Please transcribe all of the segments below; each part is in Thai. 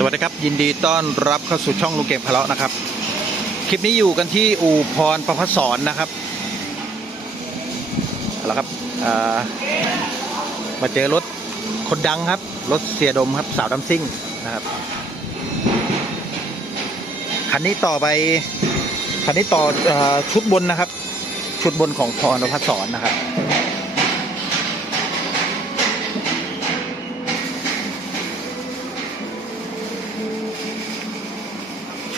สวัสดีครับ ยินดีต้อนรับเข้าสู่ช่องลุงเก็บพะเลาะนะครับ คลิปนี้อยู่กันที่อู่พรประพัฒสอนนะครับเอาละครับามาเจอรถคนดังครับ รถเสียดมครับสาวดำซิ่งนะครับคันนี้ต่อไปคันนี้ต่ออชุดบนนะครับ ชุดบนของพรประพัฒสอนนะครับ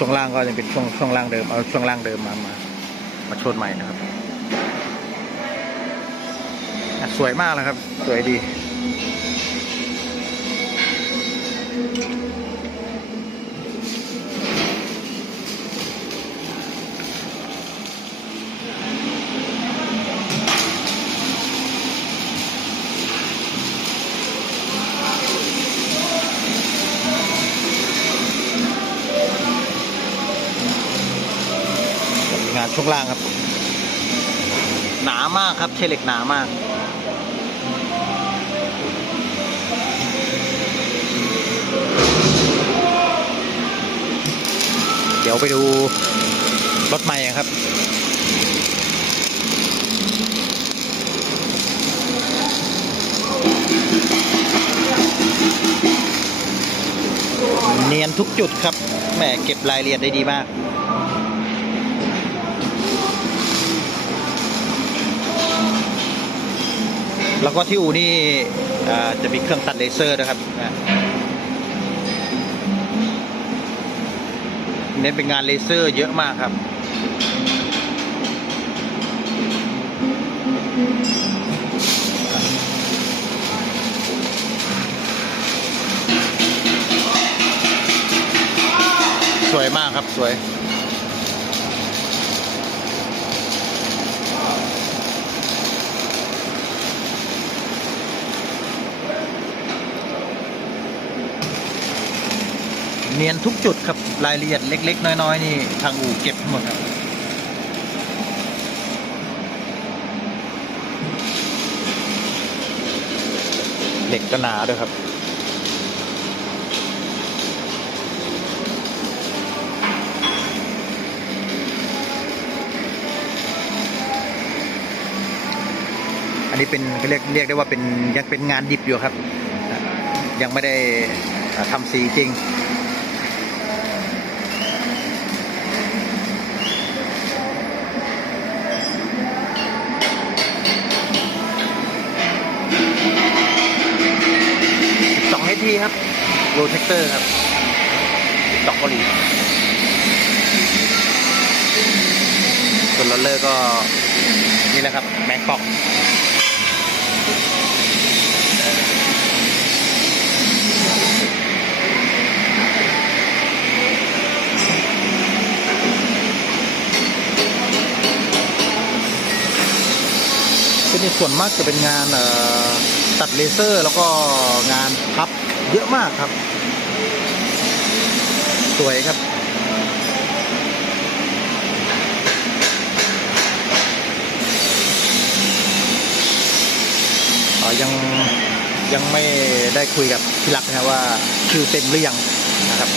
ช่วงล่างก็ยังเป็นช่วงช่วงล่างเดิมเอาช่วงล่างเดิมมามามาชนใหม่นะครับ สวยมากเลยครับ สวยดีานช่วงล่างครับ หนามากครับใช้เหล็กหนามากเดี๋ยวไปดูรถใหม่ครับ เนียนทุกจุดครับแหมเก็บรายละเอียดได้ดีมาก แล้วก็ที่อูนี่จะมีเครื่องตัดเลเซอร์นะครับเน้นเป็นงานเลเซอร์เยอะมากครับ สวยมากครับสวย เนียนทุกจุดครับรายละเอียดเล็ก ๆ น้อย ๆ นี่ทางอู่เก็บหมดครับเหล็กก็หนาด้วยครับอันนี้เป็นเรียกเรียกได้ว่าเป็นยังเป็นงานดิบอยู่ครับ ยังไม่ได้ทำสีจริง สองเฮทีครับโรเทคเตอร์ครับดอกเกาหลีส่วนโรลเลอร์ก็นี่แหละครับ แม็กปอกที่นี่ส่วนมากจะเป็นงานเอ่อตัดเลเซอร์ แล้วก็งานพับ เยอะมากครับ สวยครับออยังยังไม่ได้คุยกับพี่รักนะว่าคิวเต็มหรือยังนะครับ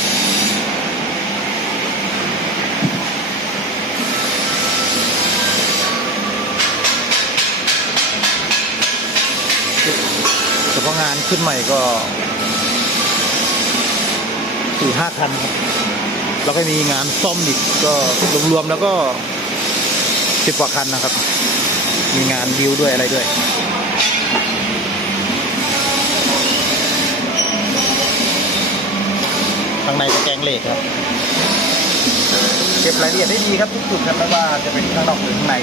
เฉพาะงานขึ้นใหม่ก็ สี่ห้าคันครับแล้วก็มีงานซ่อมอีกก็รวมๆแล้วก็สิบกว่าคันนะครับ มีงานบิวด้วยอะไรด้วยข้างในก็แกงเหล็กครับเก็บรายละเอียดได้ดีครับทุกจุดครับไม่ว่าจะเป็นข้างนอกหรือข้างใน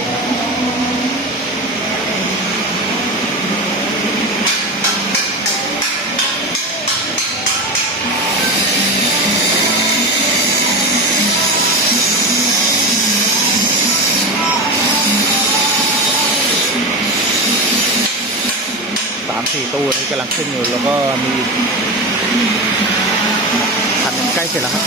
สี่ตู้ที่กำลังขึ้นอยู่ แล้วก็มีคันใกล้เสร็จแล้วครับ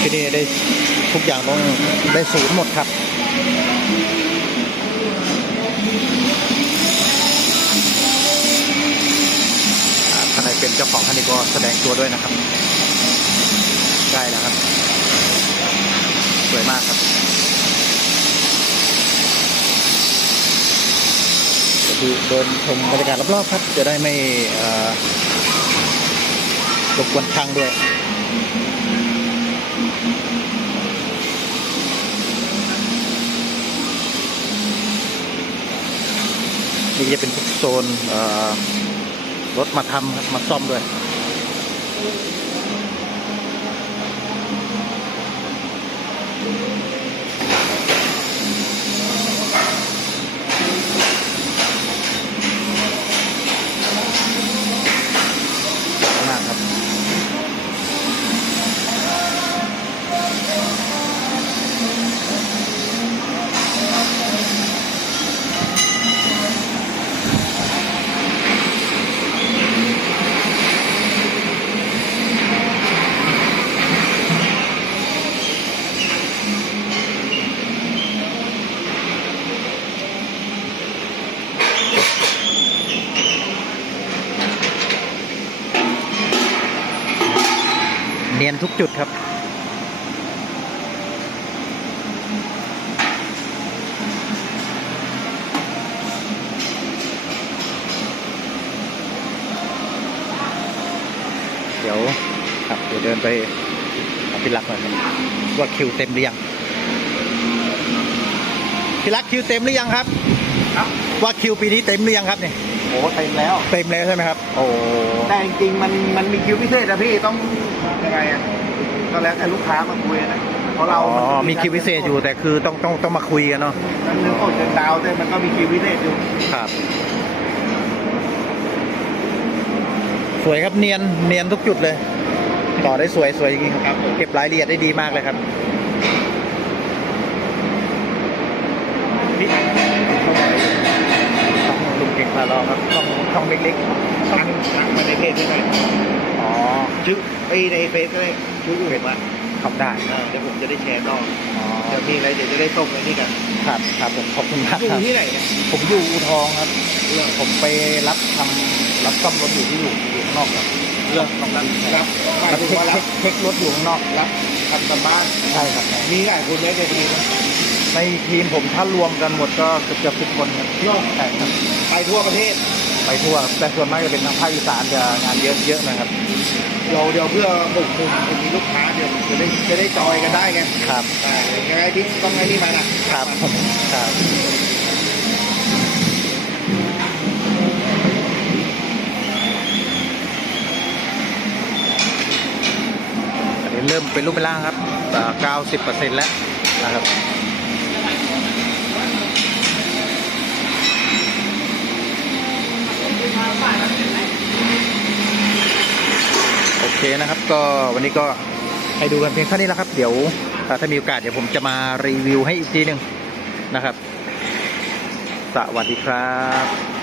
ที่นี่ได้ทุกอย่างต้องได้ศูนย์หมดครับ เจ้าของท่านนี้ก็แสดงตัวด้วยนะครับใกล้แล้วครับ สวยมากครับเดี๋ยวดูเดินชมบรรยากาศรอบๆครับ จะได้ไม่รบกวนทางด้วยนี่จะเป็นพวกโซนอ รถมาทำครับมาซ่อมด้วย ทุกจุดครับ เดี๋ยวครับเดี๋ยวเดินไปหาพี่รักหน่อยครับว่าคิวเต็มหรือยังพี่รักคิวเต็มหรือยังครับครับว่าคิวปีนี้เต็มหรือยังครับเนี่ย โอ้เต็มแล้ว เต็มแล้วใช่ไหมครับ โอ้แต่จริงๆมันมันมีคิวพิเศษนะพี่ต้องยังไงอะก็แล้วแต่ลูกค้ามาคุยนะเพราะเราอ๋อนมีคิวพิเศษอยู่แต่คือต้องต้องต้องมาคุยกันเนาะมันเงินสดเงินดาวน์แต่มันก็มีคิวพิเศษอยู่ครับ สวยครับเนียนเนียนทุกจุดเลย ต่อได้สวยสวยจริงๆครับ เก็บรายละเอียดได้ดีมากเลยครับ ราครับต้องต้องเล็กตั้งตั้งมาในเพจได้ไหมๆอ๋อชื่อไอในเฟซก็ได้ชื่ออยู่เห็นว่าทำได้เดี๋ยวผมจะได้แชร์ต่ออ๋อเดี๋ยวมีอะไรเดี๋ยวจะได้ส่งไปนี่กันครับครับผมขอบคุณมากอยู่ครับที่ไหนเนี่ยผมอยู่อูทองครับผมไปรับทำรับซ่อมรถอยู่ที่อยู่อยู่ข้างนอกครับเรื่องของการรับหมายรับถึงเช็คว่ารัเช็บคเช็ครถอยู่ข้างนอกรับทำตามบ้านใช่ครับมีหลายคนเลยในทีม ในทีมผมถ้ารวมกันหมดก็เกือบเกือบสิบคนครับโลกใช่ครับไปทั่วประเทศ ไปทั่วแต่ส่วนมากจะเป็นทางภาคอีสานจะงานเยอะเยอะหนะครับ เดี๋ยวเดี๋ยวเพื่อบุกคุมมีลูกค้าเดี๋ยวจะได้จะได้จอยกันได้ไงครับอ่ายังไงพี่ต้องให้นี่มานะครับครับอันนี้เริ่มเป็นรูปเป็นร่างครับเก้าสิบเปอร์เซ็นต์แล้วนะครับ นะครับ ก็วันนี้ก็ให้ดูกันเพียงเท่านี้แล้วครับ เดี๋ยวถ้ามีโอกาสเดี๋ยวผมจะมารีวิวให้อีกทีหนึ่งนะครับ สวัสดีครับ